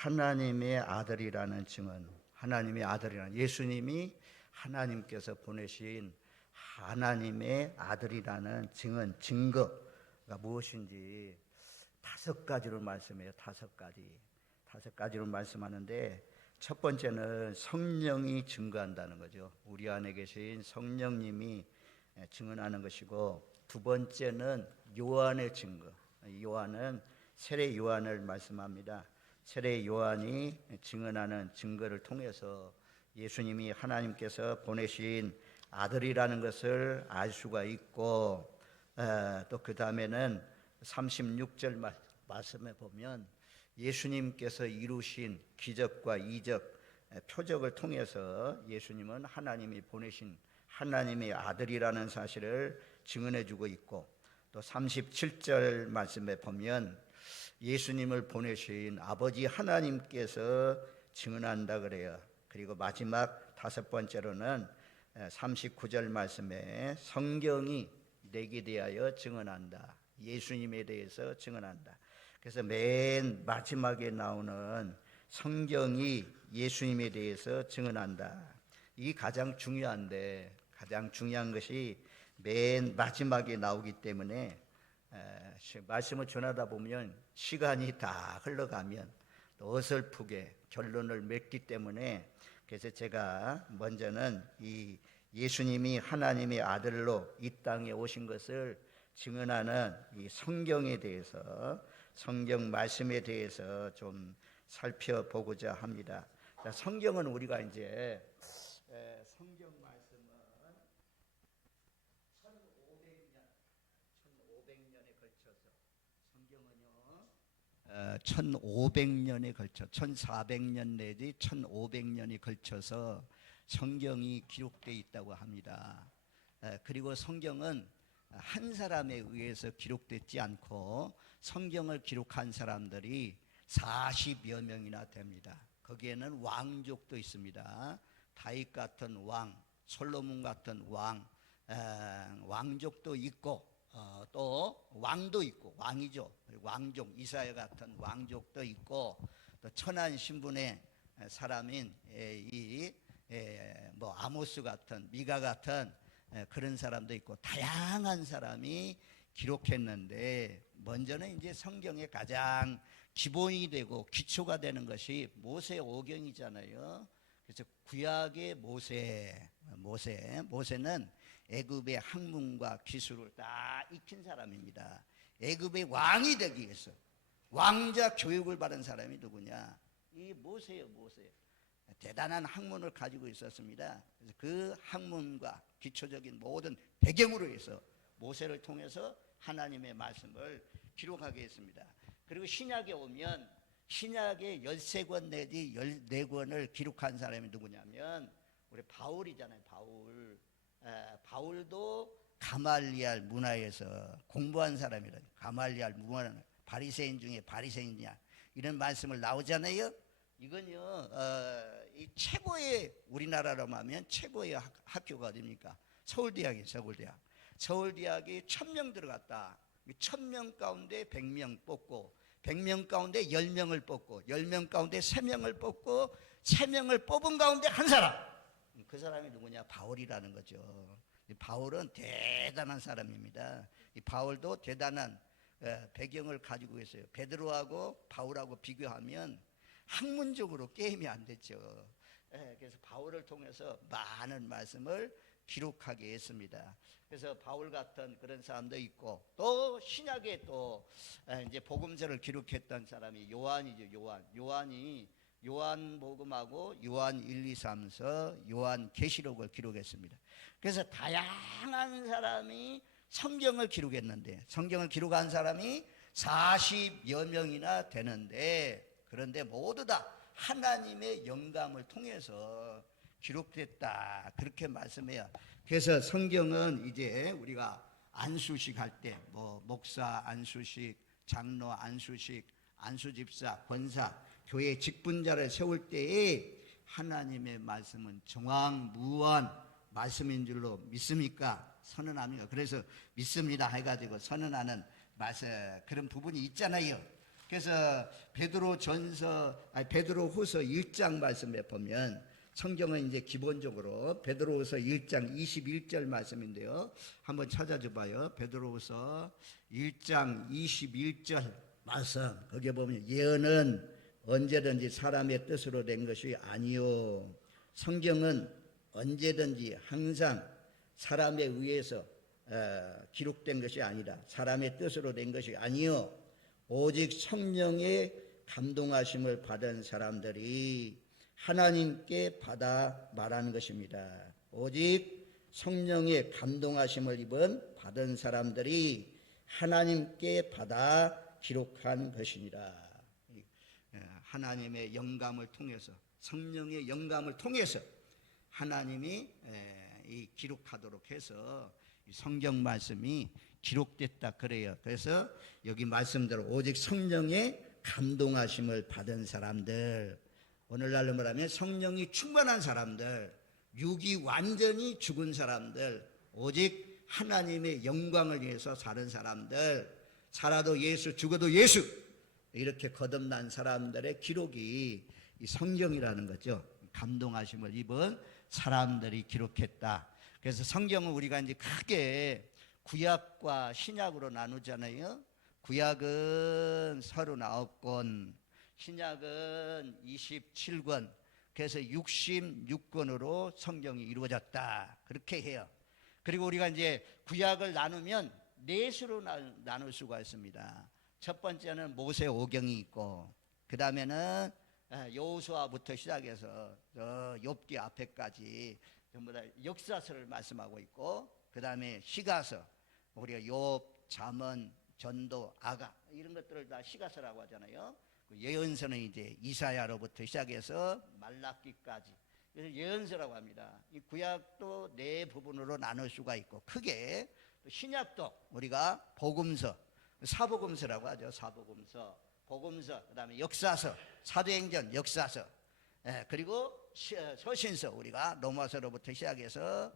하나님의 아들이라는 증언, 하나님의 아들이라는 예수님이 하나님께서 보내신 하나님의 아들이라는 증언, 증거가 무엇인지 5가지로 말씀해요. 5가지로 말씀하는데, 첫 번째는 성령이 증거한다는 거죠. 우리 안에 계신 성령님이 증언하는 것이고, 두 번째는 요한의 증거. 요한은 세례 요한을 말씀합니다. 세례 요한이 증언하는 증거를 통해서 예수님이 하나님께서 보내신 아들이라는 것을 알 수가 있고, 또 그 다음에는 36절 말씀에 보면 예수님께서 이루신 기적과 이적, 표적을 통해서 예수님은 하나님이 보내신 하나님의 아들이라는 사실을 증언해 주고 있고, 또 37절 말씀에 보면 예수님을 보내신 아버지 하나님께서 증언한다 그래요. 그리고 마지막 5번째로는 39절 말씀에 성경이 내게 대하여 증언한다. 예수님에 대해서 증언한다. 그래서 맨 마지막에 나오는 성경이 예수님에 대해서 증언한다. 이 가장 중요한데, 가장 중요한 것이 맨 마지막에 나오기 때문에 말씀을 전하다 보면 시간이 다 흘러가면 또 어설프게 결론을 맺기 때문에, 그래서 제가 먼저는 이 예수님이 하나님의 아들로 이 땅에 오신 것을 증언하는 이 성경에 대해서, 성경 말씀에 대해서 좀 살펴보고자 합니다. 자, 성경은 우리가 이제 성경 말씀은 1500년에 걸쳐서, 성경은요 1500년에 걸쳐 1400년 내지 1500년이 걸쳐서 성경이 기록되어 있다고 합니다. 그리고 성경은 한 사람에 의해서 기록됐지 않고 성경을 기록한 사람들이 40여 명이나 됩니다. 거기에는 왕족도 있습니다. 다윗 같은 왕, 솔로몬 같은 왕, 왕족도 있고, 또 왕도 있고, 왕이죠. 왕족, 이사야 같은 왕족도 있고, 또 천한 신분의 사람인 뭐 아모스 같은, 미가 같은 그런 사람도 있고, 다양한 사람이 기록했는데, 먼저는 이제 성경의 가장 기본이 되고 기초가 되는 것이 모세오경이잖아요. 그래서 구약의 모세는 애굽의 학문과 기술을 다 익힌 사람입니다. 애굽의 왕이 되기 위해서 왕자 교육을 받은 사람이 누구냐? 이 모세예요. 대단한 학문을 가지고 있었습니다. 그래서 그 학문과 기초적인 모든 배경으로 해서 모세를 통해서 하나님의 말씀을 기록하게 했습니다. 그리고 신약에 오면 신약의 13권 내지 14권을 기록한 사람이 누구냐면 우리 바울이잖아요. 바울도 가말리알 문화에서 공부한 사람이라, 가말리알 문화는 바리새인 중에 바리새인이냐, 이런 말씀을 나오잖아요. 이건요 이 최고의, 우리나라로 하면 최고의 학교가 어디입니까? 서울대학이에요. 서울대학이 1000명 들어갔다. 1000명 가운데 100명 뽑고, 100명 가운데 10명을 뽑고, 10명 가운데 3명을 뽑고, 3명을 뽑은 가운데 한 사람, 그 사람이 누구냐? 바울이라는 거죠. 바울은 대단한 사람입니다. 이 바울도 대단한 배경을 가지고 있어요. 베드로하고 바울하고 비교하면 학문적으로 게임이 안 됐죠. 그래서 바울을 통해서 많은 말씀을 기록하게 했습니다. 그래서 바울 같은 그런 사람도 있고, 또 신약에 또 이제 복음서를 기록했던 사람이 요한이죠. 요한이 요한복음하고 요한 1, 2, 3서, 요한 계시록을 기록했습니다. 그래서 다양한 사람이 성경을 기록했는데, 성경을 기록한 사람이 40여 명이나 되는데, 그런데 모두 다 하나님의 영감을 통해서 기록됐다, 그렇게 말씀해요. 그래서 성경은 이제 우리가 안수식 할 때, 뭐 목사 안수식, 장로 안수식, 안수집사, 권사, 교회 직분자를 세울 때에 하나님의 말씀은 정황무한 말씀인 줄로 믿습니까? 선언합니까? 그래서 믿습니다 해가지고 선언하는 그런 부분이 있잖아요. 그래서 베드로후서 1장 말씀에 보면 성경은 이제 기본적으로 베드로후서 1장 21절 말씀인데요. 한번 찾아줘 봐요. 베드로후서 1장 21절 말씀. 거기에 보면 예언은 언제든지 사람의 뜻으로 된 것이 아니요. 성경은 언제든지 항상 사람에 의해서 기록된 것이 아니라 사람의 뜻으로 된 것이 아니요. 오직 성령의 감동하심을 받은 사람들이 하나님께 받아 말하는 것입니다. 오직 성령의 감동하심을 받은 사람들이 하나님께 받아 기록한 것이니라. 하나님의 영감을 통해서, 성령의 영감을 통해서 하나님이 기록하도록 해서 성경 말씀이 기록됐다 그래요. 그래서 여기 말씀대로 오직 성령의 감동하심을 받은 사람들, 오늘날로 말하면 성령이 충만한 사람들, 육이 완전히 죽은 사람들, 오직 하나님의 영광을 위해서 사는 사람들, 살아도 예수, 죽어도 예수, 이렇게 거듭난 사람들의 기록이 이 성경이라는 거죠. 감동하심을 입은 사람들이 기록했다. 그래서 성경은 우리가 이제 크게 구약과 신약으로 나누잖아요. 구약은 39권, 신약은 27권, 그래서 66권으로 성경이 이루어졌다. 그렇게 해요. 그리고 우리가 이제 구약을 나누면 넷으로 나눌 수가 있습니다. 첫 번째는 모세오경이 있고, 그 다음에는 여호수아부터 시작해서 욥기 앞에까지 전부 다 역사서를 말씀하고 있고, 그 다음에 시가서, 우리가 욥, 잠언, 전도, 아가 이런 것들을 다 시가서라고 하잖아요. 예언서는 이제 이사야로부터 시작해서 말라기까지, 그래서 예언서라고 합니다. 이 구약도 네 부분으로 나눌 수가 있고, 크게 신약도 우리가 복음서, 사복음서라고 하죠. 사복음서, 복음서, 그 다음에 역사서, 사도행전 역사서, 그리고 서신서, 우리가 로마서로부터 시작해서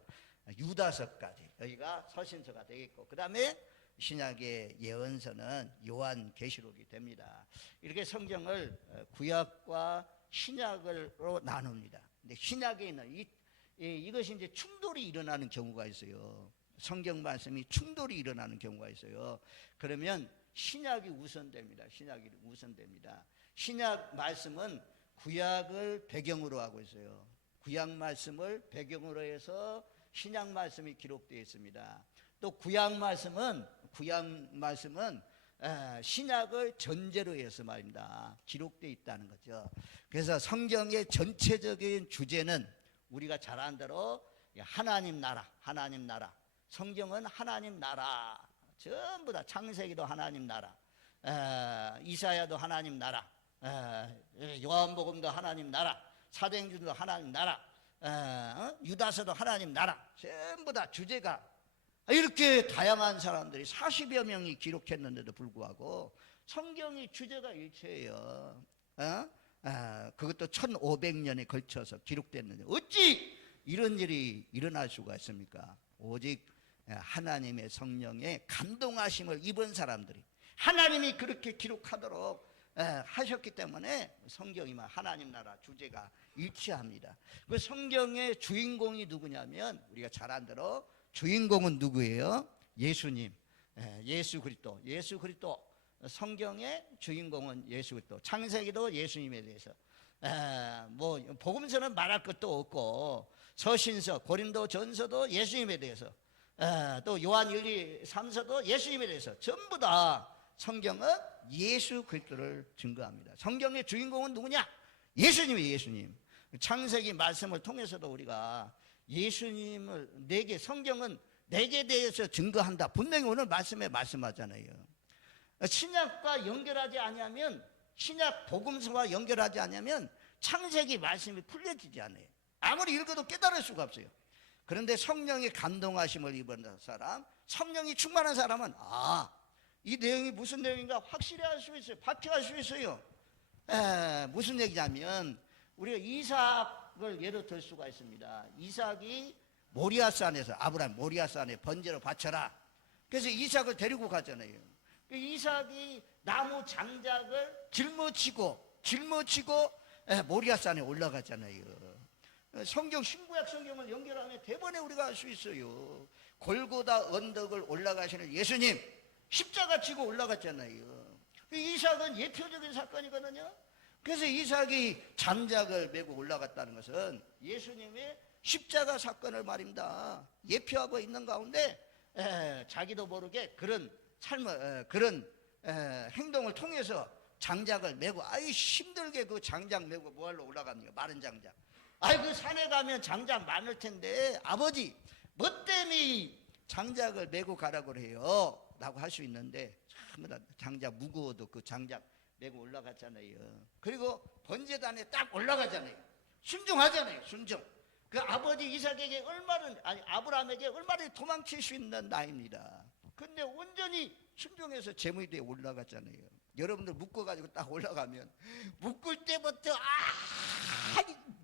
유다서까지 여기가 서신서가 되겠고, 그 다음에 신약의 예언서는 요한계시록이 됩니다. 이렇게 성경을 구약과 신약으로 나눕니다. 근데 신약에 있는 이것이 이제 충돌이 일어나는 경우가 있어요. 성경 말씀이 충돌이 일어나는 경우가 있어요. 그러면 신약이 우선됩니다. 신약이 우선됩니다. 신약 말씀은 구약을 배경으로 하고 있어요. 구약 말씀을 배경으로 해서 신약 말씀이 기록되어 있습니다. 또 구약 말씀은 신약을 전제로 해서 말입니다. 기록되어 있다는 거죠. 그래서 성경의 전체적인 주제는 우리가 잘 아는 대로 하나님 나라, 하나님 나라. 성경은 하나님 나라, 전부 다 창세기도 하나님 나라, 이사야도 하나님 나라, 요한복음도 하나님 나라, 사도행전도 하나님 나라, 유다서도 하나님 나라, 전부 다 주제가 이렇게 다양한 사람들이 40여 명이 기록했는데도 불구하고 성경이 주제가 일체예요. 그것도 1500년에 걸쳐서 기록됐는데 어찌 이런 일이 일어날 수가 있습니까? 오직 하나님의 성령의 감동하심을 입은 사람들이, 하나님이 그렇게 기록하도록 하셨기 때문에 성경이 하나님 나라 주제가 일치합니다. 그 성경의 주인공이 누구냐면 우리가 잘 아는 대로 주인공은 누구예요? 예수님, 예수 그리스도. 예수 그리스도. 성경의 주인공은 예수 그리스도. 창세기도 예수님에 대해서, 뭐 복음서는 말할 것도 없고, 서신서, 고린도 전서도 예수님에 대해서, 또 요한 1, 2, 3서도 예수님에 대해서, 전부 다 성경은 예수 그리스도를 증거합니다. 성경의 주인공은 누구냐? 예수님이에요. 예수님. 창세기 말씀을 통해서도 우리가 예수님을 성경은 내게 대해서 증거한다. 분명히 오늘 말씀에 말씀하잖아요. 신약과 연결하지 않으면, 신약 복음서와 연결하지 않으면 창세기 말씀이 풀려지지 않아요. 아무리 읽어도 깨달을 수가 없어요. 그런데 성령의 감동하심을 입은 사람, 성령이 충만한 사람은 이 내용이 무슨 내용인가 확실히 알 수 있어요. 파악할 수 있어요. 무슨 얘기냐면 우리가 이삭을 예로 들 수가 있습니다. 이삭이 모리아산에서, 아브라함 모리아산에 번제로 바쳐라. 그래서 이삭을 데리고 가잖아요. 이삭이 나무 장작을 짊어지고 모리아산에 올라가잖아요. 성경 신구약 성경을 연결하면 대번에 우리가 알 수 있어요. 골고다 언덕을 올라가시는 예수님 십자가 지고 올라갔잖아요. 이삭은 예표적인 사건이거든요. 그래서 이삭이 장작을 메고 올라갔다는 것은 예수님의 십자가 사건을 말입니다. 예표하고 있는 가운데 자기도 모르게 그런 삶을 그런 행동을 통해서 장작을 메고 힘들게 그 장작 메고 뭐하러 올라갑니까? 마른 장작. 그 산에 가면 장작 많을 텐데 아버지 뭐 때문에 장작을 메고 가라고 그래요? 라고 할 수 있는데 전부 다 장작 무거워도 그 장작 메고 올라갔잖아요. 그리고 번제단에 딱 올라가잖아요. 순종하잖아요. 순종. 그 아버지 이삭에게 아브라함에게 얼마나 도망칠 수 있는 나이입니다. 근데 온전히 순종해서 제물대에 올라갔잖아요. 여러분들 묶어가지고 딱 올라가면 묶을 때부터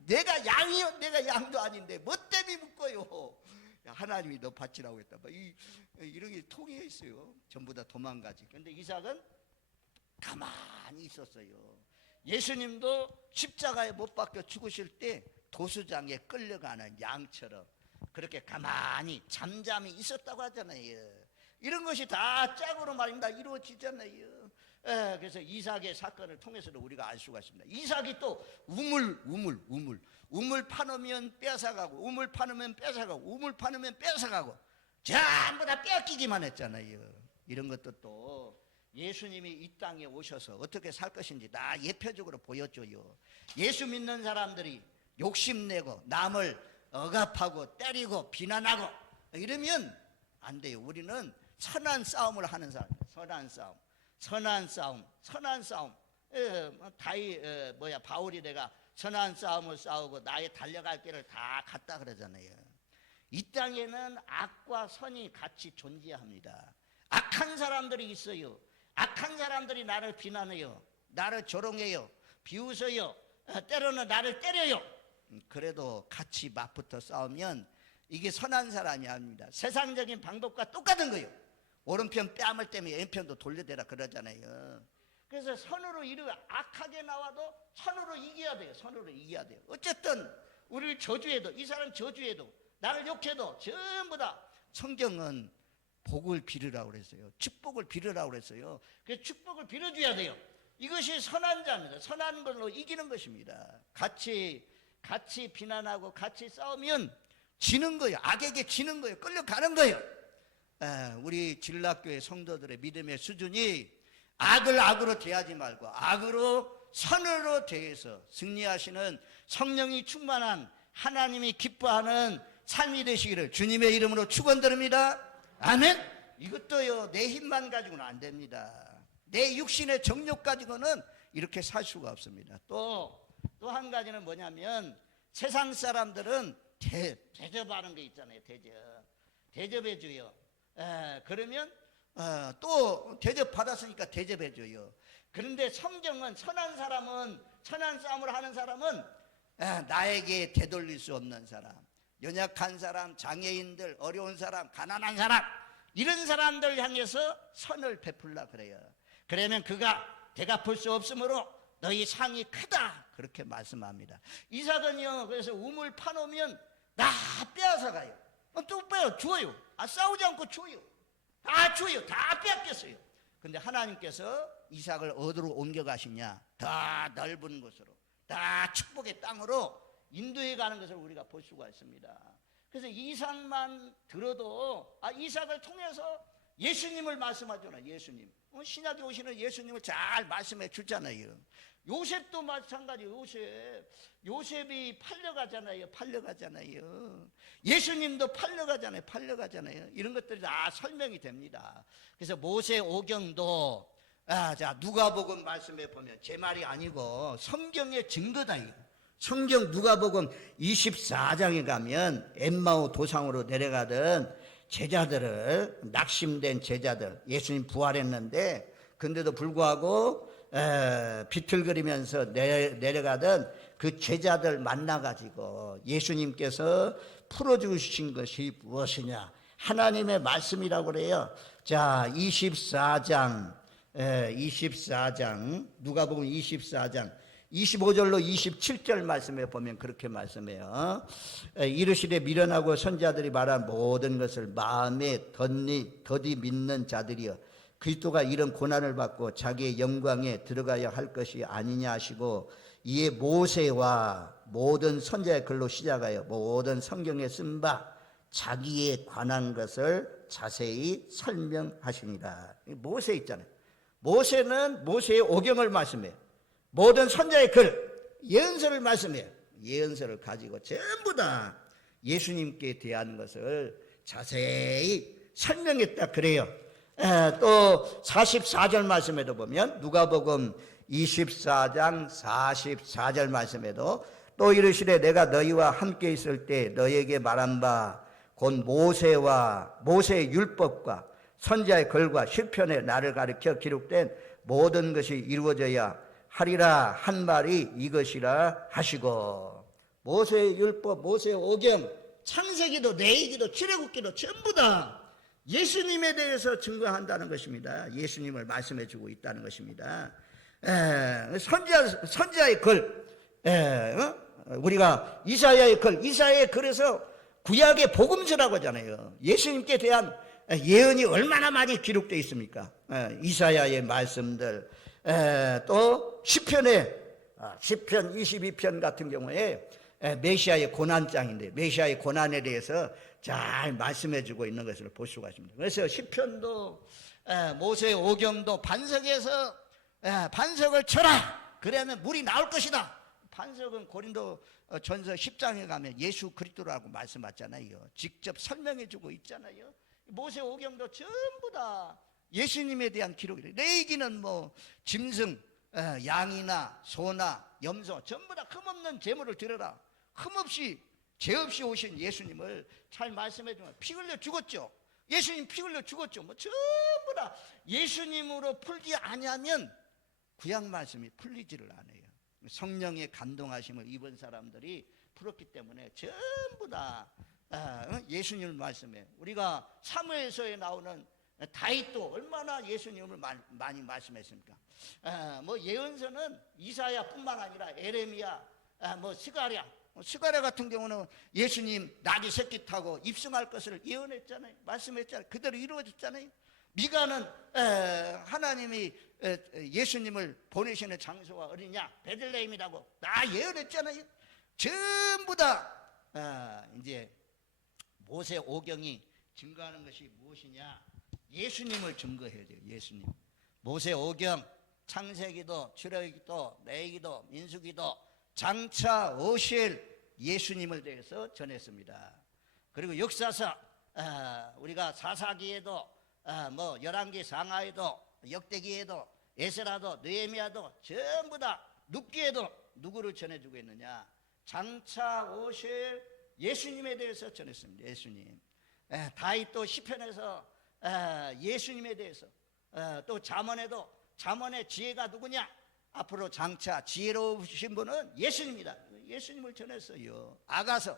내가 양이요, 내가 양도 아닌데 뭐 때문에 묶어요? 하나님이 너 바치라고 했다. 이런 게 통해 있어요. 전부 다 도망가지. 근데 이삭은 가만히 있었어요. 예수님도 십자가에 못 박혀 죽으실 때 도수장에 끌려가는 양처럼 그렇게 가만히 잠잠히 있었다고 하잖아요. 이런 것이 다 짝으로 말입니다. 이루어지잖아요. 그래서 이삭의 사건을 통해서도 우리가 알 수가 있습니다. 이삭이 또 우물 파놓으면 뺏어가고 우물 파놓으면 뺏어가고 우물 파놓으면 뺏어가고 전부 다 뺏기기만 했잖아요. 이런 것도 또 예수님이 이 땅에 오셔서 어떻게 살 것인지 다 예표적으로 보여줘요. 예수 믿는 사람들이 욕심내고 남을 억압하고 때리고 비난하고 이러면 안 돼요. 우리는 선한 싸움을 하는 사람입니다. 선한 싸움. 바울이 내가 선한 싸움을 싸우고 나의 달려갈 길을 다 갔다 그러잖아요. 이 땅에는 악과 선이 같이 존재합니다. 악한 사람들이 있어요. 악한 사람들이 나를 비난해요. 나를 조롱해요. 비웃어요. 때로는 나를 때려요. 그래도 같이 맞붙어 싸우면 이게 선한 사람이 아닙니다. 세상적인 방법과 똑같은 거예요. 오른편 뺨을 때문에 왼편도 돌려대라 그러잖아요. 그래서 선으로 이루어 악하게 나와도 선으로 이겨야 돼요. 선으로 이겨야 돼요. 어쨌든 우리를 저주해도 이 사람 저주해도 나를 욕해도 전부 다 성경은 복을 빌으라고 그랬어요. 축복을 빌으라고 그랬어요. 그래서 축복을 빌어줘야 돼요. 이것이 선한 자입니다. 선한 걸로 이기는 것입니다. 같이 비난하고 같이 싸우면 지는 거예요. 악에게 지는 거예요. 끌려가는 거예요. 우리 진락교회 성도들의 믿음의 수준이 악을 악으로 대하지 말고 악으로 선으로 대해서 승리하시는 성령이 충만한 하나님이 기뻐하는 삶이 되시기를 주님의 이름으로 축원드립니다. 아멘. 이것도요 내 힘만 가지고는 안 됩니다. 내 육신의 정욕 가지고는 이렇게 살 수가 없습니다. 또 한 가지는 뭐냐면 세상 사람들은 대접하는 게 있잖아요. 대접해줘요. 그러면 또 대접 받았으니까 대접해줘요. 그런데 성경은 선한 싸움을 하는 사람은 나에게 되돌릴 수 없는 사람, 연약한 사람, 장애인들, 어려운 사람, 가난한 사람 이런 사람들 향해서 선을 베풀라 그래요. 그러면 그가 대갚을 수 없으므로 너희 상이 크다 그렇게 말씀합니다. 이삭은요 그래서 우물 파놓으면 다 빼앗아가요. 또 줘요. 싸우지 않고 줘요. 다 줘요. 다 빼앗겼어요. 근데 하나님께서 이삭을 어디로 옮겨가시냐? 더 넓은 곳으로, 다 축복의 땅으로 인도해 가는 것을 우리가 볼 수가 있습니다. 그래서 이삭만 들어도 이삭을 통해서 예수님을 말씀하잖아요. 예수님. 신약에 오시는 예수님을 잘 말씀해 주잖아요. 요셉도 마찬가지예요. 요셉이 팔려가잖아요. 예수님도 팔려가잖아요. 이런 것들이 다 설명이 됩니다. 그래서 모세오경도 누가복음 말씀에 보면 제 말이 아니고 성경의 증거다. 성경 누가복음 24장에 가면 엠마오 도상으로 내려가던 제자들을 낙심된 제자들 예수님 부활했는데 근데도 불구하고 비틀거리면서 내려가던 그 제자들 만나가지고 예수님께서 풀어주신 것이 무엇이냐 하나님의 말씀이라고 그래요. 자, 24장, 24장, 누가복음 24장 25절로 27절 말씀에 보면 그렇게 말씀해요. 이르시되 미련하고 선지자들이 말한 모든 것을 마음에 더디 믿는 자들이여, 그리스도가 이런 고난을 받고 자기의 영광에 들어가야 할 것이 아니냐 하시고, 이에 모세와 모든 선지자의 글로 시작하여 모든 성경에 쓴 바 자기에 관한 것을 자세히 설명하시니라. 모세 있잖아요. 모세는 모세의 오경을 말씀해요. 모든 선지자의 글, 예언서를 말씀해요. 예언서를 가지고 전부 다 예수님께 대한 것을 자세히 설명했다 그래요. 또 44절 말씀에도 보면, 누가복음 24장 44절 말씀에도 또 이르시되 내가 너희와 함께 있을 때 너희에게 말한 바 곧 모세의 율법과 선지자의 글과 시편에 나를 가리켜 기록된 모든 것이 이루어져야 하리라 한 말이 이것이라 하시고, 모세의 율법, 모세의 오경, 창세기도 내기도 출애굽기도 전부 다 예수님에 대해서 증거한다는 것입니다. 예수님을 말씀해 주고 있다는 것입니다. 선지자의 글, 우리가 이사야의 글에서 구약의 복음서라고 하잖아요. 예수님께 대한 예언이 얼마나 많이 기록되어 있습니까? 이사야의 말씀들, 또 시편 22편 같은 경우에 메시아의 고난장인데, 메시아의 고난에 대해서 잘 말씀해 주고 있는 것을 볼 수가 있습니다. 그래서 시편도 모세의 오경도 반석에서 반석을 쳐라, 그러면 물이 나올 것이다. 반석은 고린도 전서 10장에 가면 예수 그리스도라고 말씀하잖아요. 직접 설명해 주고 있잖아요. 모세 오경도 전부 다 예수님에 대한 기록이래요. 레위기는 뭐 짐승, 양이나 소나 염소 전부 다 흠없는 제물을 드려라. 흠없이 죄 없이 오신 예수님을 잘 말씀해 주면 피 흘려 죽었죠. 예수님 피 흘려 죽었죠. 뭐 전부 다 예수님으로 풀지 아니하면 구약 말씀이 풀리지를 않아요. 성령의 감동하심을 입은 사람들이 풀었기 때문에 전부 다 예수님을 말씀해. 우리가 사무엘서에 나오는 다윗도 얼마나 예수님을 많이 말씀했습니까? 뭐 예언서는 이사야뿐만 아니라 에레미야, 뭐 스가랴 같은 경우는 예수님 나귀 새끼 타고 입성할 것을 예언했잖아요. 말씀했잖아요. 그대로 이루어졌잖아요. 미가는 하나님이 예수님을 보내시는 장소가 어디냐? 베들레헴이라고 다 예언했잖아요. 전부 다 이제 모세 오경이 증거하는 것이 무엇이냐? 예수님을 증거해야 돼요. 예수님. 모세 오경, 창세기도, 출애굽기도, 레위기도, 민수기도 장차 오실 예수님을 대해서 전했습니다. 그리고 역사서, 우리가 사사기에도 뭐 열왕기 상하에도 역대기에도 에스라도 느헤미야도 전부 다 눕기에도 누구를 전해주고 있느냐? 장차 오실 예수님에 대해서 전했습니다. 예수님. 다윗도 시편에서 예수님에 대해서, 또 잠언에도 잠언의 지혜가 누구냐? 앞으로 장차 지혜로우신 분은 예수님이다. 예수님을 전했어요. 아가서,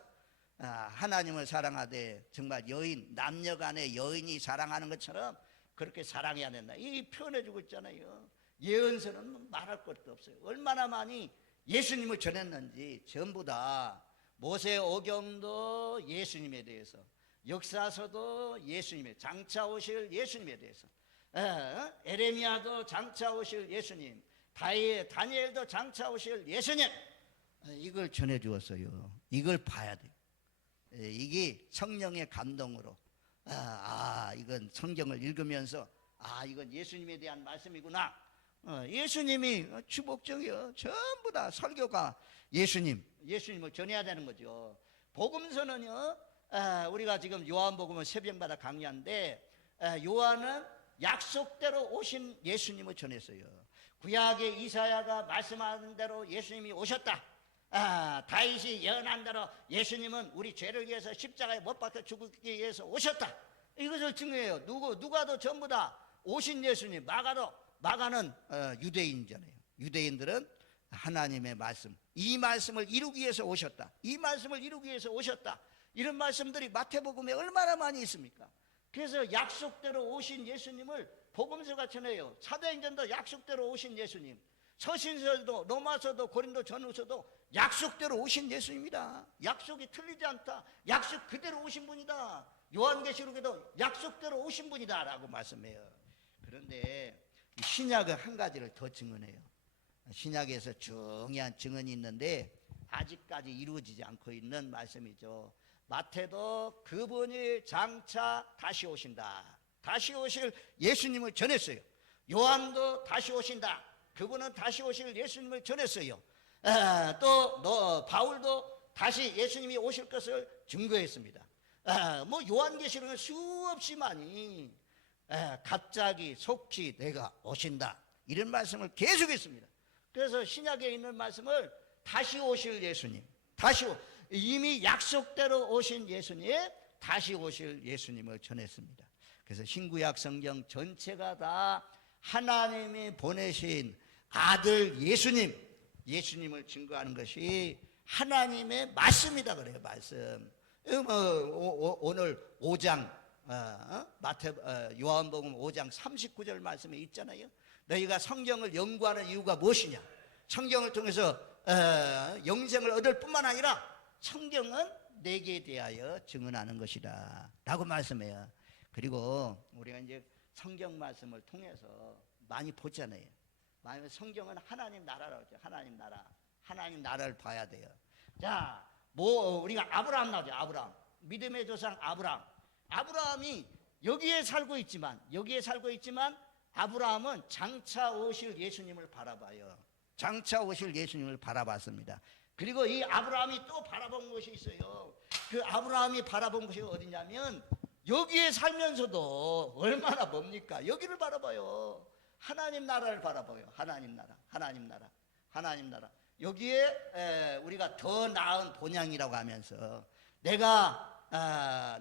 하나님을 사랑하되 정말 여인, 남녀 간의 여인이 사랑하는 것처럼 그렇게 사랑해야 된다. 이 표현해주고 있잖아요. 예언서는 말할 것도 없어요. 얼마나 많이 예수님을 전했는지. 전부 다 모세 오경도 예수님에 대해서, 역사서도 예수님에, 장차 오실 예수님에 대해서, 에레미야도 장차 오실 예수님, 다니엘도 장차 오실 예수님, 이걸 전해주었어요. 이걸 봐야 돼요. 이게 성령의 감동으로, 이건 성경을 읽으면서 이건 예수님에 대한 말씀이구나. 예수님이 주목적이요. 전부 다 설교가 예수님을 전해야 되는 거죠. 복음서는요, 우리가 지금 요한복음을 새벽마다 강의하는데, 요한은 약속대로 오신 예수님을 전했어요. 구약의 이사야가 말씀하는 대로 예수님이 오셨다. 다윗이 예언한 대로 예수님은 우리 죄를 위해서 십자가에 못 박혀 죽기 위해서 오셨다. 이것을 증거해요. 누가도 전부 다 오신 예수님. 마가는 유대인이잖아요. 유대인들은 하나님의 말씀, 이 말씀을 이루기 위해서 오셨다. 이 말씀을 이루기 위해서 오셨다. 이런 말씀들이 마태복음에 얼마나 많이 있습니까? 그래서 약속대로 오신 예수님을 복음서가 전해요. 사도행전도 약속대로 오신 예수님, 서신서도 로마서도 고린도 전후서도 약속대로 오신 예수님이다. 약속이 틀리지 않다. 약속 그대로 오신 분이다. 요한계시록에도 약속대로 오신 분이다 라고 말씀해요. 그런데 신약은 한 가지를 더 증언해요. 신약에서 중요한 증언이 있는데 아직까지 이루어지지 않고 있는 말씀이죠. 마태도 그분이 장차 다시 오신다, 다시 오실 예수님을 전했어요. 요한도 다시 오신다, 그분은 다시 오실 예수님을 전했어요. 또 바울도 다시 예수님이 오실 것을 증거했습니다. 뭐 요한계시록은 수없이 많이 갑자기 속히 내가 오신다 이런 말씀을 계속했습니다. 그래서 신약에 있는 말씀을 다시 오실 예수님, 이미 약속대로 오신 예수님, 다시 오실 예수님을 전했습니다. 그래서 신구약 성경 전체가 다 하나님이 보내신 아들 예수님을 증거하는 것이 하나님의 말씀이다 그래요. 말씀. 오늘 5장 요한복음 5장 39절 말씀에 있잖아요. 너희가 성경을 연구하는 이유가 무엇이냐? 성경을 통해서 영생을 얻을 뿐만 아니라 성경은 내게 대하여 증언하는 것이다 라고 말씀해요. 그리고 우리가 이제 성경 말씀을 통해서 많이 보잖아요. 성경은 하나님 나라라고 하죠. 하나님 나라를 봐야 돼요. 자, 우리가 아브라함 나오죠. 아브라함, 믿음의 조상 아브라함이 여기에 살고 있지만 아브라함은 장차 오실 예수님을 바라봐요. 장차 오실 예수님을 바라봤습니다. 그리고 이 아브라함이 또 바라본 것이 있어요. 그 아브라함이 바라본 것이 어디냐면 여기에 살면서도 얼마나 뭡니까? 여기를 바라봐요. 하나님 나라를 바라봐요. 하나님 나라. 여기에 우리가 더 나은 본향이라고 하면서 내가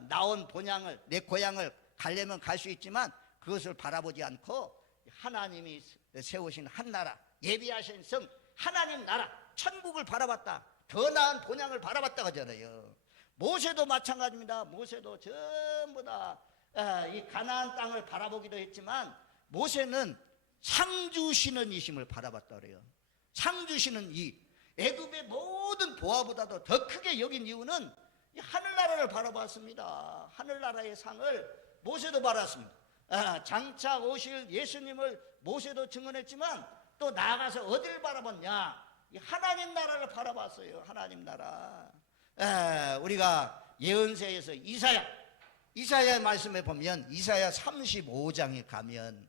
나온 본향을, 내 고향을 가려면 갈 수 있지만 그것을 바라보지 않고 하나님이 세우신 한 나라, 예비하신 성 하나님 나라 천국을 바라봤다. 더 나은 본향을 바라봤다 하잖아요. 모세도 마찬가지입니다. 모세도 전부 다 이 가나안 땅을 바라보기도 했지만 모세는 상주시는 이심을 바라봤다 그래요. 상주시는 이 애굽의 모든 보화보다도 더 크게 여긴 이유는 이 하늘나라를 바라봤습니다. 하늘나라의 상을 모세도 바랐습니다. 장차 오실 예수님을 모세도 증언했지만 또 나아가서 어디를 바라봤냐? 이 하나님 나라를 바라봤어요. 하나님 나라. 우리가 예언서에서 이사야 말씀에 보면 이사야 35장에 가면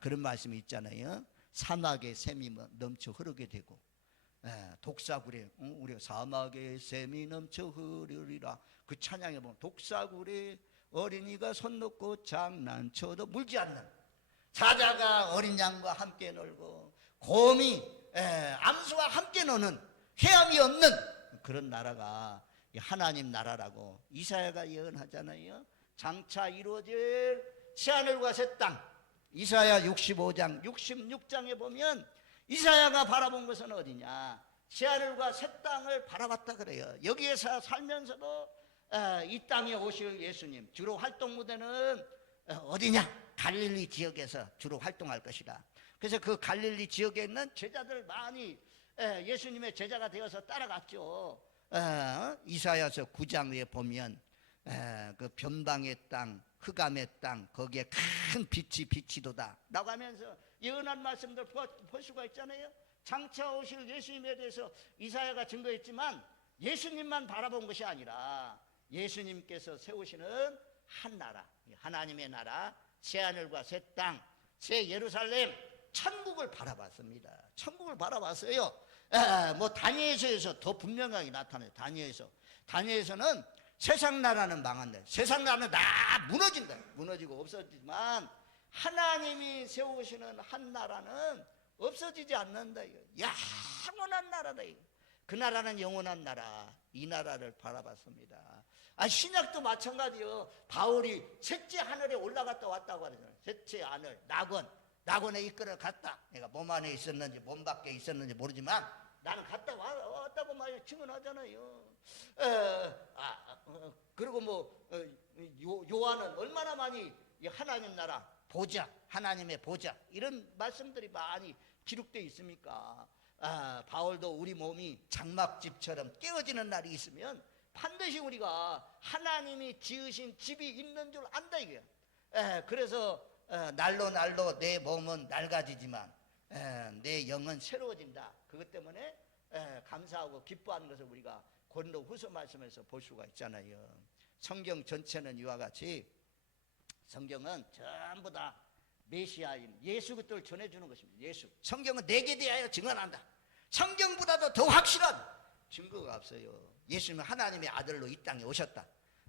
그런 말씀이 있잖아요. 사막에 샘이 넘쳐 흐르게 되고 독사굴에 우리가 사막에 샘이 넘쳐 흐르리라 그 찬양에 보면 독사굴에 어린이가 손 놓고 장난쳐도 물지 않는, 사자가 어린 양과 함께 놀고 곰이 암수와 함께 노는 헤엄이 없는 그런 나라가 하나님 나라라고 이사야가 예언하잖아요. 장차 이루어질 새하늘과 새 땅, 이사야 65장 66장에 보면 이사야가 바라본 것은 어디냐? 새하늘과 새 땅을 바라봤다 그래요. 여기에서 살면서도 이 땅에 오실 예수님 주로 활동 무대는 어디냐? 갈릴리 지역에서 주로 활동할 것이다. 그래서 그 갈릴리 지역에 있는 제자들 많이 예수님의 제자가 되어서 따라갔죠. 이사야서 9장에 보면 그 변방의 땅, 흑암의 땅, 거기에 큰 빛이 비치도다 라고 하면서 예언한 말씀들 볼 수가 있잖아요. 장차 오실 예수님에 대해서 이사야가 증거했지만 예수님만 바라본 것이 아니라 예수님께서 세우시는 한 나라, 하나님의 나라, 새하늘과 새 땅, 새 예루살렘, 천국을 바라봤습니다. 천국을 바라봤어요. 뭐 다니엘서에서 더 분명하게 나타나요. 다니엘서는 세상 나라는 망한다. 세상 나라는 다 무너진다. 무너지고 없어지지만 하나님이 세우시는 한 나라는 없어지지 않는다. 영원한 나라다. 그 나라는 영원한 나라. 이 나라를 바라봤습니다. 신약도 마찬가지요. 바울이 셋째 하늘에 올라갔다 왔다고 하잖아요. 셋째 하늘, 낙원에 이끌어 갔다. 내가 몸 안에 있었는지 몸 밖에 있었는지 모르지만 나는 갔다 왔다고 말 증언하잖아요. 그리고 뭐 요한은 얼마나 많이 이 하나님 나라 보자, 하나님의 보자 이런 말씀들이 많이 기록되어 있습니까? 바울도 우리 몸이 장막집처럼 깨어지는 날이 있으면 반드시 우리가 하나님이 지으신 집이 있는 줄 안다 이거야. 그래서 날로 날로 내 몸은 낡아지지만 내 영은 새로워진다. 그것 때문에 감사하고 기뻐하는 것을 우리가 고린도후서 말씀에서 볼 수가 있잖아요. 성경 전체는 이와 같이 성경은 전부 다 메시아인 예수 그리스도를 전해주는 것입니다. 예수. 성경은 내게 대하여 증언한다. 성경보다도 더 확실한 증거가 없어요. 예수님은 하나님의 아들로 이 땅에 오셨다.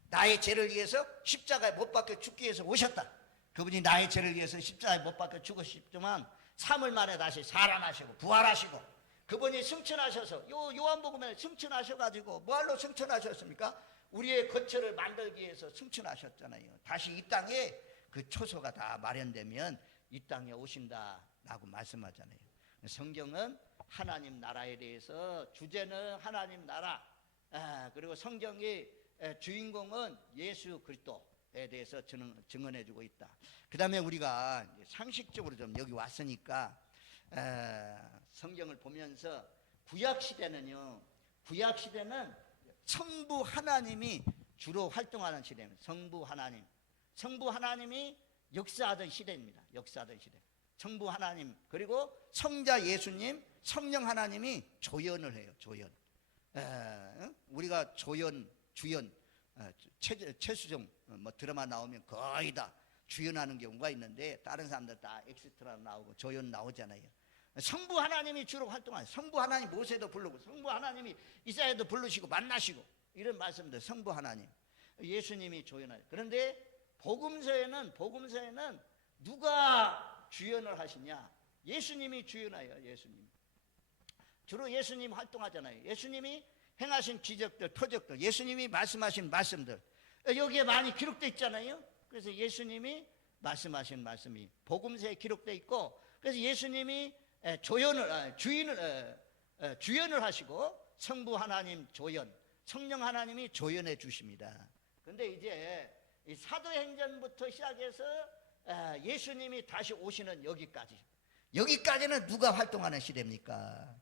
나의 죄를 위해서 십자가에 못 박혀 죽기 위해서 오셨다. 그분이 나의 죄를 위해서 십자가에 못 박혀 죽으셨지만 3일 만에 다시 살아나시고 부활하시고 그분이 승천하셔서 요한복음에 승천하셔가지고 뭐할로 승천하셨습니까? 우리의 거처를 만들기 위해서 승천하셨잖아요. 다시 이 땅에 그 초소가 다 마련되면 이 땅에 오신다라고 말씀하잖아요. 성경은 하나님 나라에 대해서 주제는 하나님 나라, 그리고 성경의 주인공은 예수 그리스도에 대해서 증언해주고 있다. 그 다음에 우리가 상식적으로 좀 여기 왔으니까 성경을 보면서 구약시대는요, 구약시대는 성부 하나님이 주로 활동하는 시대입니다. 성부 하나님. 성부 하나님이 역사하던 시대입니다. 역사하던 시대. 성부 하나님, 그리고 성자 예수님, 성령 하나님이 조연을 해요. 조연. 우리가 조연, 주연, 최수정 뭐 드라마 나오면 거의 다 주연하는 경우가 있는데 다른 사람들 다 엑스트라 나오고 조연 나오잖아요. 성부 하나님이 주로 활동하세요. 성부 하나님 모세도 부르고 성부 하나님이 이사야도 부르시고 만나시고 이런 말씀들 성부 하나님 예수님이 조연하죠. 그런데 복음서에는 누가 주연을 하시냐? 예수님이 주연해요. 예수님. 주로 예수님 활동하잖아요. 예수님이 행하신 기적들, 표적들, 예수님이 말씀하신 말씀들 여기에 많이 기록되어 있잖아요. 그래서 예수님이 말씀하신 말씀이 복음서에 기록되어 있고 그래서 예수님이 주연을 하시고 성부 하나님 조연, 성령 하나님이 조연해 주십니다. 그런데 이제 이 사도행전부터 시작해서 예수님이 다시 오시는 여기까지는 누가 활동하는 시대입니까?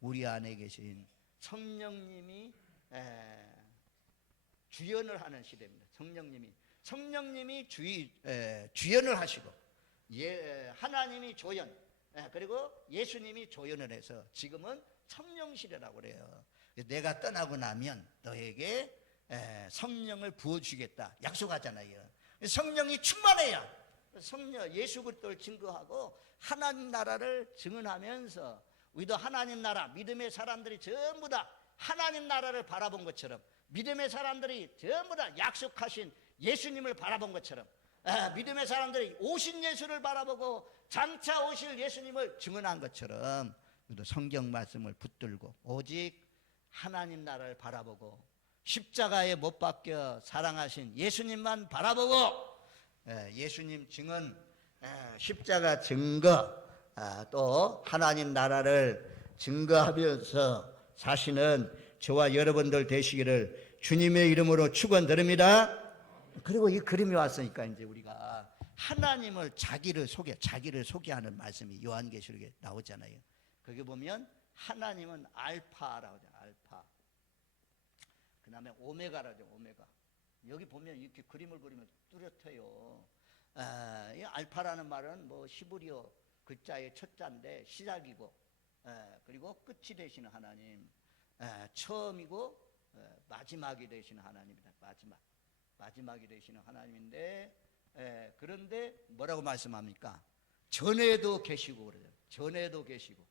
우리 안에 계신 성령님이 주연을 하는 시대입니다. 성령님이 주연을 하시고 하나님이 조연, 그리고 예수님이 조연을 해서 지금은 성령 시대라고 그래요. 내가 떠나고 나면 너에게 성령을 부어주겠다 약속하잖아요. 성령이 충만해야 성령 예수 그리스도를 증거하고 하나님 나라를 증언하면서 우리도 하나님 나라, 믿음의 사람들이 전부 다 하나님 나라를 바라본 것처럼 믿음의 사람들이 전부 다 약속하신 예수님을 바라본 것처럼 믿음의 사람들이 오신 예수를 바라보고 장차 오실 예수님을 증언한 것처럼 우리도 성경 말씀을 붙들고 오직 하나님 나라를 바라보고 십자가에 못 박혀 사랑하신 예수님만 바라보고 예수님 증언, 십자가 증거, 또 하나님 나라를 증거하면서 사시는 저와 여러분들 되시기를 주님의 이름으로 축원드립니다. 그리고 이 그림이 왔으니까 이제 우리가 하나님을 자기를 소개하는 말씀이 요한계시록에 나오잖아요. 거기 보면 하나님은 알파라고 하죠. 알파. 그 다음에 오메가라죠. 오메가. 여기 보면 이렇게 그림을 그리면 뚜렷해요. 이 알파라는 말은 뭐 히브리어 글자의 첫 자인데 시작이고, 그리고 끝이 되시는 하나님, 처음이고 마지막이 되시는 하나님이다. 마지막이 되시는 하나님인데, 그런데 뭐라고 말씀합니까? 전에도 계시고 그래요. 전에도 계시고,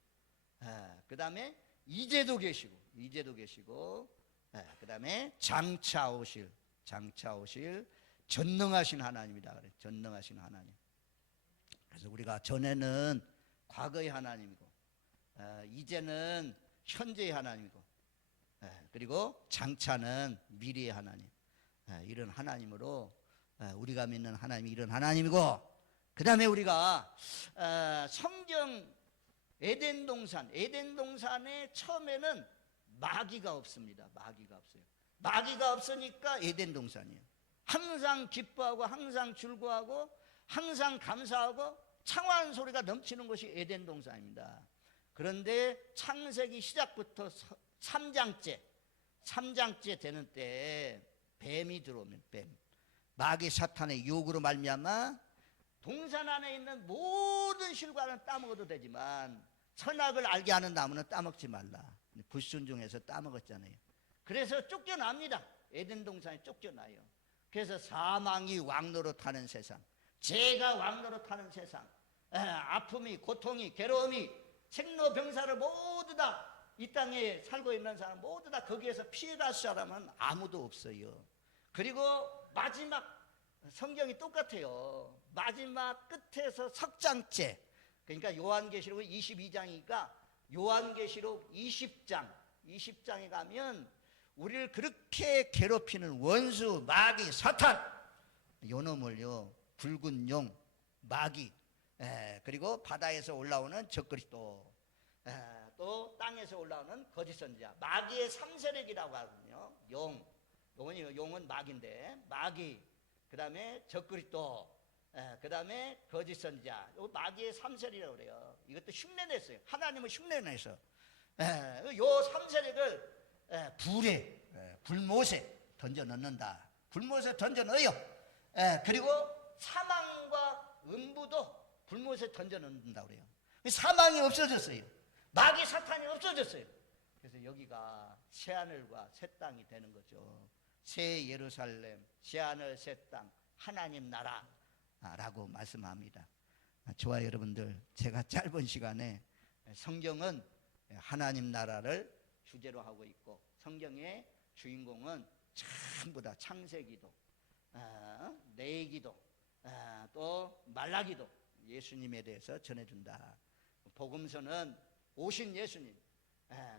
그 다음에 이제도 계시고, 그 다음에 장차 오실 전능하신 하나님이다 그래. 전능하신 하나님. 그래서 우리가 전에는 과거의 하나님이고, 이제는 현재의 하나님이고, 그리고 장차는 미래의 하나님. 이런 하나님으로 우리가 믿는 하나님이 이런 하나님이고, 그 다음에 우리가 성경 에덴 동산에 처음에는 마귀가 없습니다. 마귀가 없어요. 마귀가 없으니까 에덴 동산이에요. 항상 기뻐하고 항상 즐거워하고 항상 감사하고 창화한 소리가 넘치는 것이 에덴 동산입니다. 그런데 창세기 시작부터 3장째 되는 때 뱀이 들어오면 마귀 사탄의 유혹으로 말미암아 동산 안에 있는 모든 실과는 따먹어도 되지만 선악을 알게 하는 나무는 따먹지 말라. 불순종해서 따먹었잖아요. 그래서 쫓겨납니다. 에덴 동산에 쫓겨나요. 그래서 사망이 왕노릇하는 세상, 죄가 왕노릇하는 세상, 아픔이, 고통이, 괴로움이, 생로병사를 모두 다 이 땅에 살고 있는 사람 모두 다 거기에서 피해갈 사람은 아무도 없어요. 그리고 마지막 성경이 똑같아요. 마지막 끝에서 석장째, 그러니까 요한계시록 22장이니까 요한계시록 20장에 가면 우리를 그렇게 괴롭히는 원수, 마귀, 사탄, 요놈을요, 붉은 용, 마귀, 그리고 바다에서 올라오는 적그리스도, 또 땅에서 올라오는 거짓 선지자, 마귀의 3세력이라고 하거든요. 용은 마귀인데, 마귀, 그 다음에 적그리스도, 그 다음에 거짓 선지자, 마귀의 3세력이라고 그래요. 이것도 흉내냈어요. 하나님은 흉내내서 요 3세력을 불못에 던져 넣는다. 불못에 던져 넣어요. 그리고 사망과 음부도 불못에 던져 넣는다 그래요. 사망이 없어졌어요. 마귀 사탄이 없어졌어요. 그래서 여기가 새하늘과 새 땅이 되는 거죠. 새 예루살렘, 새하늘, 새 땅, 하나님 나라라고 말씀합니다. 저와 여러분들, 제가 짧은 시간에 성경은 하나님 나라를 주제로 하고 있고 성경의 주인공은 전부 다 창세기도, 레위기도, 또 말라기도 예수님에 대해서 전해준다. 복음서는 오신 예수님,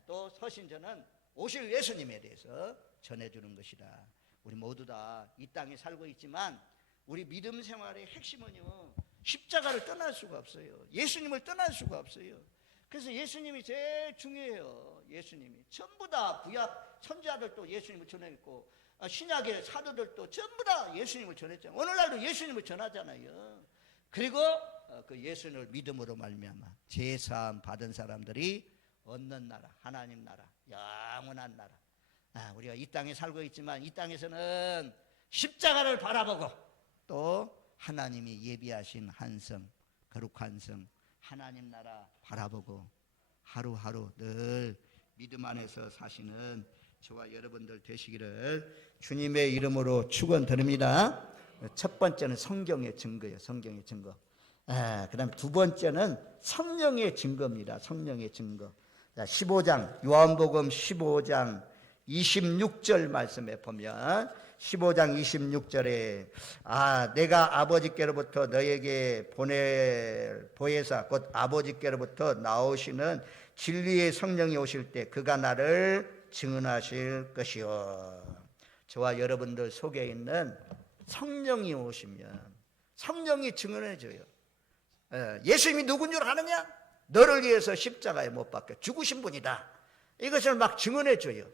또 서신서는 오실 예수님에 대해서 전해주는 것이다. 우리 모두 다 이 땅에 살고 있지만 우리 믿음 생활의 핵심은요, 십자가를 떠날 수가 없어요. 예수님을 떠날 수가 없어요. 그래서 예수님이 제일 중요해요. 예수님이 전부 다 구약 선지자들도 예수님을 전했고 신약의 사도들도 전부 다 예수님을 전했잖아요. 오늘날도 예수님을 전하잖아요. 그리고 그 예수님을 믿음으로 말미암아 제사함 받은 사람들이 얻는 나라, 하나님 나라, 영원한 나라. 우리가 이 땅에 살고 있지만 이 땅에서는 십자가를 바라보고 또 하나님이 예비하신 한성, 거룩한 성, 하나님 나라 바라보고 하루하루 늘 믿음 안에서 사시는 저와 여러분들 되시기를 주님의 이름으로 축원드립니다. 첫 번째는 성경의 증거예요. 성경의 증거. 그 다음 두 번째는 성령의 증거입니다. 성령의 증거. 15장, 요한복음 15장 26절 말씀에 보면 15장 26절에 내가 아버지께로부터 너에게 보혜사 곧 아버지께로부터 나오시는 진리의 성령이 오실 때 그가 나를 증언하실 것이요. 저와 여러분들 속에 있는 성령이 오시면 성령이 증언해줘요. 예수님이 누군 줄 아느냐? 너를 위해서 십자가에 못 박혀 죽으신 분이다. 이것을 막 증언해줘요.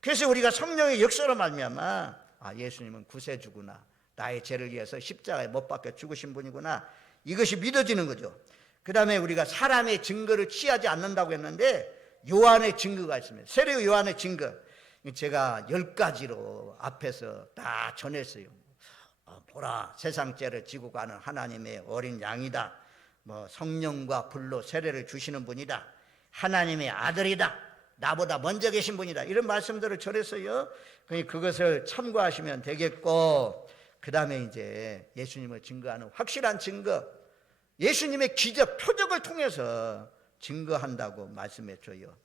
그래서 우리가 성령의 역사로 말미암아 예수님은 구세주구나, 나의 죄를 위해서 십자가에 못 박혀 죽으신 분이구나, 이것이 믿어지는 거죠. 그 다음에 우리가 사람의 증거를 취하지 않는다고 했는데 요한의 증거가 있습니다. 세례 요한의 증거, 제가 10가지로 앞에서 다 전했어요. 보라, 세상 죄를 지고 가는 하나님의 어린 양이다. 성령과 불로 세례를 주시는 분이다. 하나님의 아들이다. 나보다 먼저 계신 분이다. 이런 말씀들을 전했어요. 그것을 참고하시면 되겠고, 그 다음에 이제 예수님을 증거하는 확실한 증거, 예수님의 기적, 표적을 통해서 증거한다고 말씀해줘요.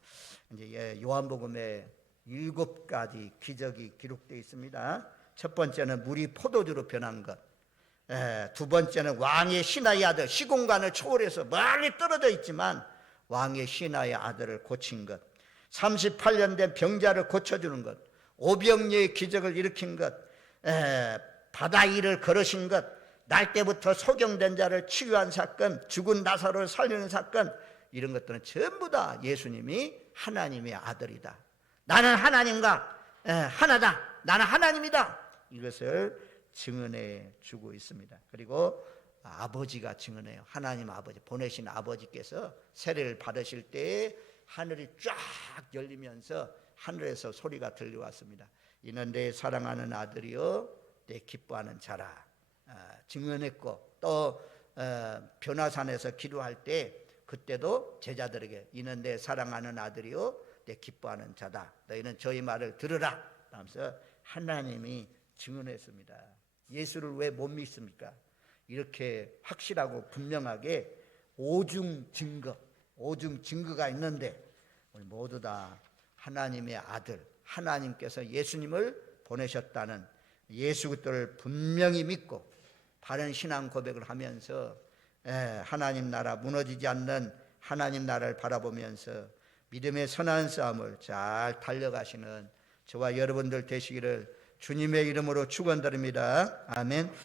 이제 요한복음에 7가지 기적이 기록되어 있습니다. 첫 번째는 물이 포도주로 변한 것, 두 번째는 왕의 신하의 아들, 시공간을 초월해서 멀리 떨어져 있지만 왕의 신하의 아들을 고친 것, 38년 된 병자를 고쳐주는 것, 오병이어의 기적을 일으킨 것, 바다 위를 걸으신 것, 날 때부터 소경된 자를 치유한 사건, 죽은 나사로를 살리는 사건, 이런 것들은 전부 다 예수님이 하나님의 아들이다. 나는 하나님과 하나다. 나는 하나님이다. 이것을 증언해 주고 있습니다. 그리고 아버지가 증언해요. 하나님 아버지, 보내신 아버지께서 세례를 받으실 때 하늘이 쫙 열리면서 하늘에서 소리가 들려왔습니다. 이는 내 사랑하는 아들이요 내 기뻐하는 자라. 증언했고 또 변화산에서 기도할 때 그때도 제자들에게 이는 내 사랑하는 아들이요 내 기뻐하는 자다. 너희는 저희 말을 들으라 하면서 하나님이 증언했습니다. 예수를 왜 못 믿습니까? 이렇게 확실하고 분명하게 오중 증거가 있는데 우리 모두 다 하나님의 아들, 하나님께서 예수님을 보내셨다는 예수 그리스도를 분명히 믿고 바른 신앙 고백을 하면서 하나님 나라, 무너지지 않는 하나님 나라를 바라보면서 믿음의 선한 싸움을 잘 달려가시는 저와 여러분들 되시기를 주님의 이름으로 축원드립니다. 아멘.